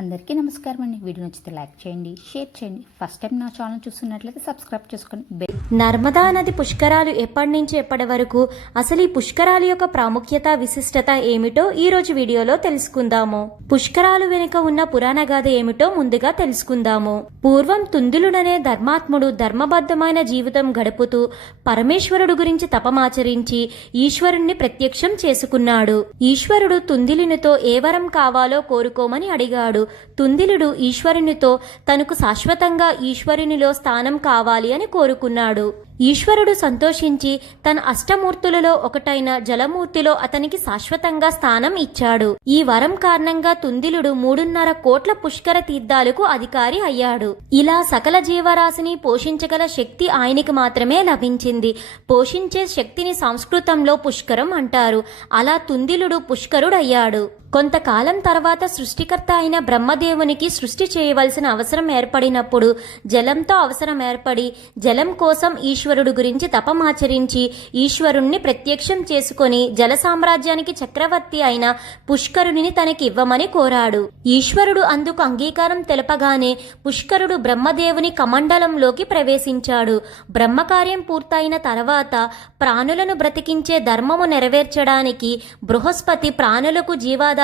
అందరికీ నమస్కారం అండి. వీడియో నచ్చితే లైక్ చేయండి, షేర్ చేయండి. ఫస్ట్ టైం నా ఛానల్ చూస్తున్నట్లయితే సబ్స్క్రైబ్ చేసుకోండి. నర్మదా నది పుష్కరాలు ఎప్పటి నుంచి ఎప్పటి వరకు, అసలు ఈ పుష్కరాలు యొక్క ప్రాముఖ్యత విశిష్టత ఏమిటో ఈ రోజు వీడియోలో తెలుసుకుందాము. పుష్కరాలు వెనుక ఉన్న పురాణ గాథ ఏమిటో ముందుగా తెలుసుకుందాము. పూర్వం తుందిలుడనే ధర్మాత్ముడు ధర్మబద్ధమైన జీవితం గడుపుతూ పరమేశ్వరుడు గురించి తపమాచరించి ఈశ్వరుణ్ణి ప్రత్యక్షం చేసుకున్నాడు. ఈశ్వరుడు తుందిలునితో ఏ వరం కావాలో కోరుకోమని అడిగాడు. తుందిలుడు ఈశ్వరునితో తనకు శాశ్వతంగా ఈశ్వరునిలో స్థానం కావాలి అని కోరుకున్నాడు. ఈశ్వరుడు సంతోషించి తన అష్టమూర్తులలో ఒకటైన జలమూర్తిలో అతనికి శాశ్వతంగా స్థానం ఇచ్చాడు. ఈ వరం కారణంగా తుందిలుడు 3.5 కోట్ల పుష్కర తీర్థాలకు అధికారి అయ్యాడు. ఇలా సకల జీవరాశిని పోషించగల శక్తి ఆయనకి మాత్రమే లభించింది. పోషించే శక్తిని సంస్కృతంలో పుష్కరం అంటారు. అలా తుందిలుడు పుష్కరుడయ్యాడు. కొంతకాలం తర్వాత సృష్టికర్త అయిన బ్రహ్మదేవునికి సృష్టి చేయవలసిన అవసరం ఏర్పడినప్పుడు జలంతో అవసరం ఏర్పడి జలం కోసం ఈశ్వరుడు గురించి తపమాచరించి ఈశ్వరుణ్ణి ప్రత్యక్షం చేసుకొని జల సామ్రాజ్యానికి చక్రవర్తి అయిన పుష్కరుని తనకి ఇవ్వమని కోరాడు. ఈశ్వరుడు అందుకు అంగీకారం తెలపగానే పుష్కరుడు బ్రహ్మదేవుని కమండలంలోకి ప్రవేశించాడు. బ్రహ్మకార్యం పూర్తయిన తర్వాత ప్రాణులను బ్రతికించే ధర్మము నెరవేర్చడానికి బృహస్పతి ప్రాణులకు జీవాధారమైన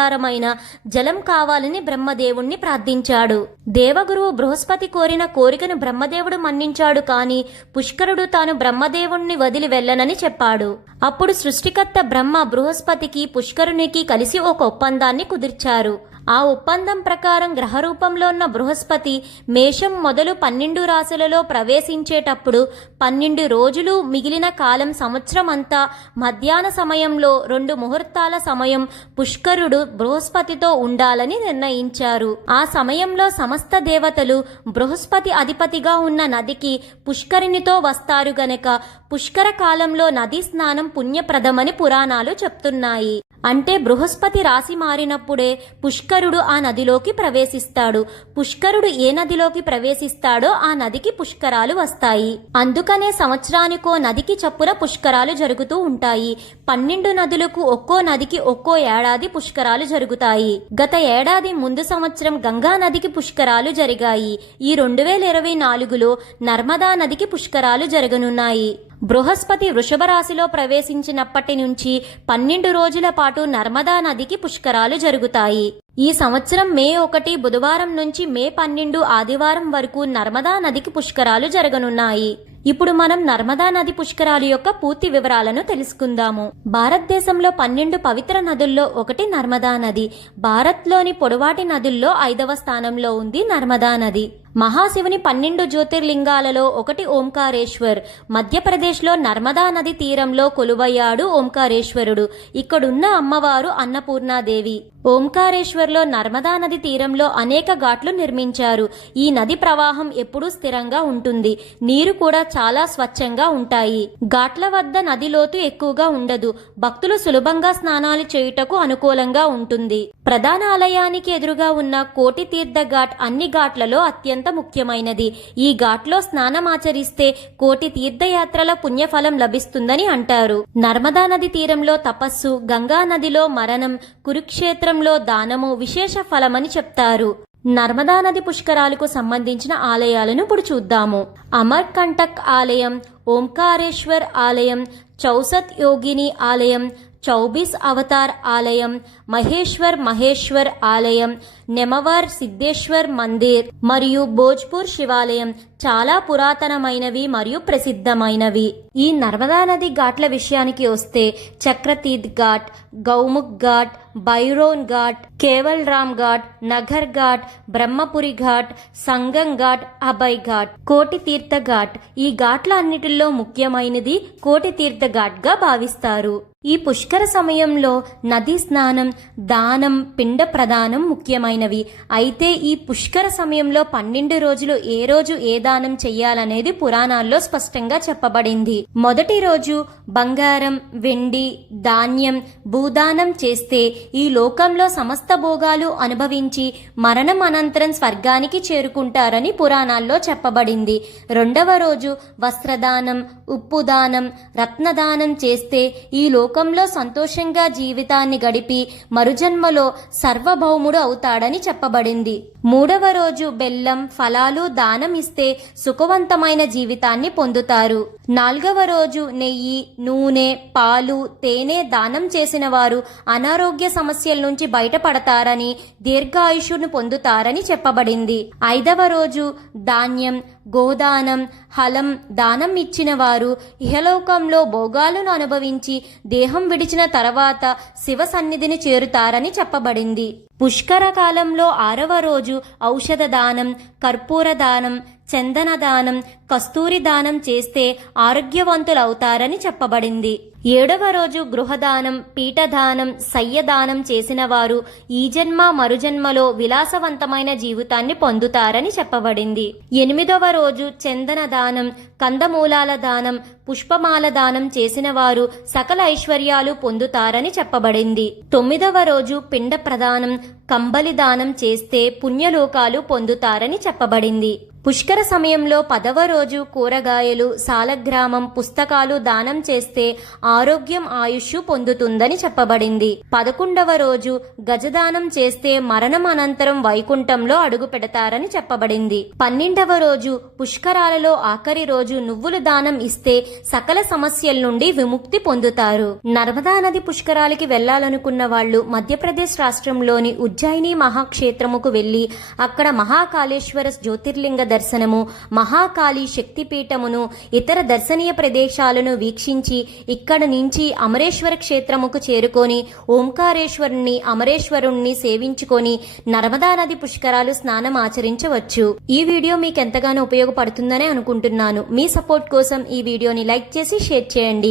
జలం కావాలని బ్రహ్మదేవుణ్ణి ప్రార్థించాడు. దేవగురువు బృహస్పతి కోరిన కోరికను బ్రహ్మదేవుడు మన్నించాడు. కానీ పుష్కరుడు తాను బ్రహ్మదేవుణ్ణి వదిలి వెళ్ళనని చెప్పాడు. అప్పుడు సృష్టికర్త బ్రహ్మ బృహస్పతికి పుష్కరునికి కలిసి ఒక ఒప్పందాన్ని కుదిర్చారు. ఆ ఒప్పందం ప్రకారం గ్రహరూపంలో ఉన్న బృహస్పతి మేషం మొదలు 12 రాశులలో ప్రవేశించేటప్పుడు 12 రోజులు మిగిలిన కాలం సంవత్సరం అంతా మధ్యాహ్న సమయంలో 2 ముహూర్తాల సమయం పుష్కరుడు బృహస్పతితో ఉండాలని నిర్ణయించారు. ఆ సమయంలో సమస్త దేవతలు బృహస్పతి అధిపతిగా ఉన్న నదికి పుష్కరినితో వస్తారు గనక పుష్కర కాలంలో నదీ స్నానం పుణ్యప్రదమని పురాణాలు చెప్తున్నాయి. అంటే బృహస్పతి రాశి మారినప్పుడే పుష్కరుడు ఆ నదిలోకి ప్రవేశిస్తాడు. పుష్కరుడు ఏ నదిలోకి ప్రవేశిస్తాడో ఆ నదికి పుష్కరాలు వస్తాయి. అందుకనే సంవత్సరానికో నదికి చప్పున పుష్కరాలు జరుగుతూ ఉంటాయి. 12 నదులకు ఒక్కో నదికి ఒక్కో ఏడాది పుష్కరాలు జరుగుతాయి. గత ఏడాది ముందు సంవత్సరం గంగా నదికి పుష్కరాలు జరిగాయి. ఈ 2024లో నర్మదా నదికి పుష్కరాలు జరగనున్నాయి. బృహస్పతి వృషభ రాశిలో ప్రవేశించినప్పటి నుంచి 12 రోజుల పాటు నర్మదా నదికి పుష్కరాలు జరుగుతాయి. ఈ సంవత్సరం మే 1 బుధవారం నుంచి మే 12 ఆదివారం వరకు నర్మదా నదికి పుష్కరాలు జరగనున్నాయి. ఇప్పుడు మనం నర్మదా నది పుష్కరాలు యొక్క పూర్తి వివరాలను తెలుసుకుందాము. భారతదేశంలో 12 పవిత్ర నదుల్లో ఒకటి నర్మదా నది. భారత్లోని పొడవాటి నదుల్లో 5వ స్థానంలో ఉంది నర్మదా నది. మహాశివుని 12 జ్యోతిర్లింగాలలో ఒకటి ఓంకారేశ్వర్. మధ్యప్రదేశ్లో నర్మదా నది తీరంలో కొలువయ్యాడు ఓంకారేశ్వరుడు. ఇక్కడున్న అమ్మవారు అన్నపూర్ణాదేవి. ఓంకారేశ్వర్లో నర్మదా నది తీరంలో అనేక ఘాట్లు నిర్మించారు. ఈ నది ప్రవాహం ఎప్పుడూ స్థిరంగా ఉంటుంది. నీరు కూడా చాలా స్వచ్ఛంగా ఉంటాయి. ఘాట్ల వద్ద నది లోతు ఎక్కువగా ఉండదు. భక్తులు సులభంగా స్నానాలు చేయుటకు అనుకూలంగా ఉంటుంది. ప్రధాన ఆలయానికి ఎదురుగా ఉన్న కోటి తీర్థ ఘాట్ అన్ని ఘాట్లలో అత్యంత ముఖ్యమైనది. ఈ ఘాట్లో స్నానమాచరిస్తే కోటి తీర్థయాత్రల పుణ్యఫలం లభిస్తుందని అంటారు. నర్మదా నది తీరంలో తపస్సు, గంగా నదిలో మరణం, కురుక్షేత్రంలో దానము విశేష ఫలమని చెప్తారు. నర్మదా నది పుష్కరాలకు సంబంధించిన ఆలయాలను ఇప్పుడు చూద్దాము. అమర్కంటక్ ఆలయం, ఓంకారేశ్వర్ ఆలయం, చౌసత్ యోగిని ఆలయం, చౌబీస్ అవతార్ ఆలయం, మహేశ్వర్ ఆలయం, నెమవర్ సిద్ధేశ్వర్ మందిర్ మరియు భోజ్పూర్ శివాలయం చాలా పురాతనమైనవి మరియు ప్రసిద్ధమైనవి. ఈ నర్మదా నది ఘాట్ల విషయానికి వస్తే చక్రతీర్థ్ ఘాట్, గౌముఖ్ ఘాట్, బైరోన్ ఘాట్, కేవల్ రామ్ ఘాట్, నగర్ ఘాట్, బ్రహ్మపురి ఘాట్, సంగం ఘాట్, అభయ్ ఘాట్, కోటి తీర్థ ఘాట్. ఈ ఘాట్ల అన్నిటిలో ముఖ్యమైనది కోటి తీర్థ ఘాట్ గా భావిస్తారు. ఈ పుష్కర సమయంలో నదీ స్నానం, దానం, పిండ ప్రదానం ముఖ్యమైనవి. అయితే ఈ పుష్కర సమయంలో 12 రోజులు ఏ రోజు ఏ దానం చెయ్యాలనేది పురాణాల్లో స్పష్టంగా చెప్పబడింది. మొదటి రోజు బంగారం, వెండి, ధాన్యం, భూదానం చేస్తే ఈ లోకంలో సమస్త భోగాలు అనుభవించి మరణం అనంతరం స్వర్గానికి చేరుకుంటారని పురాణాల్లో చెప్పబడింది. రెండవ రోజు వస్త్రదానం, ఉప్పు దానం, రత్నదానం చేస్తే ఈ లోక లోకంలో సంతోషంగా జీవితాన్ని గడిపి మరుజన్మలో సర్వభౌముడు అవుతాడని చెప్పబడింది. 3వ రోజు బెల్లం ఫలాలు దానం ఇస్తే సుఖవంతమైన జీవితాన్ని పొందుతారు. 4వ రోజు నెయ్యి నూనె పాలు తేనె దానం చేసిన వారు అనారోగ్య సమస్యల నుంచి బయటపడతారని దీర్ఘాయుషును పొందుతారని చెప్పబడింది. 5వ రోజు ధాన్యం గోదానం హలం దానం ఇచ్చిన వారు ఇహలోకంలో భోగాలను అనుభవించి దేహం విడిచిన తర్వాత శివ సన్నిధిని చేరుతారని చెప్పబడింది. పుష్కర కాలంలో 6వ రోజు ఔషధ దానం కర్పూర దానం చందన దానం కస్తూరి దానం చేస్తే ఆరోగ్యవంతులవుతారని చెప్పబడింది. 7వ రోజు గృహదానం పీఠదానం శయ్యదానం చేసిన వారు ఈ జన్మ మరుజన్మలో విలాసవంతమైన జీవితాన్ని పొందుతారని చెప్పబడింది. 8వ రోజు చందన దానం కందమూలాల దానం పుష్పమాల దానం చేసిన వారు సకల ఐశ్వర్యాలు పొందుతారని చెప్పబడింది. 9వ రోజు పిండ ప్రదానం కంబలి దానం చేస్తే పుణ్యలోకాలు పొందుతారని చెప్పబడింది. పుష్కర సమయంలో 10వ రోజు కూరగాయలు సాలగ్రామం పుస్తకాలు దానం చేస్తే ఆరోగ్యం ఆయుష్ పొందుతుందని చెప్పబడింది. 11వ రోజు గజదానం చేస్తే మరణం అనంతరం వైకుంఠంలో అడుగు పెడతారని చెప్పబడింది. 12వ రోజు పుష్కరాలలో ఆఖరి రోజు నువ్వులు దానం ఇస్తే సకల సమస్యల నుండి విముక్తి పొందుతారు. నర్మదా నది పుష్కరాలకి వెళ్లాలనుకున్న వాళ్లు మధ్యప్రదేశ్ రాష్ట్రంలోని ఉజ్జయిని మహాక్షేత్రముకు వెళ్లి అక్కడ మహాకాళేశ్వర జ్యోతిర్లింగ దర్శనము మహాకాళి శక్తిపీఠమును ఇతర దర్శనీయ ప్రదేశాలను వీక్షించి ఇక్కడ నుంచి అమరేశ్వర క్షేత్రముకు చేరుకొని ఓంకారేశ్వరుణ్ణి అమరేశ్వరుణ్ణి సేవించుకొని నర్మదా నది పుష్కరాలు స్నానం ఆచరించవచ్చు. ఈ వీడియో మీకు ఎంతగానో ఉపయోగపడుతుందని అనుకుంటున్నాను. మీ సపోర్ట్ కోసం ఈ వీడియోని లైక్ చేసి షేర్ చేయండి.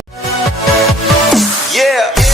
Yeah.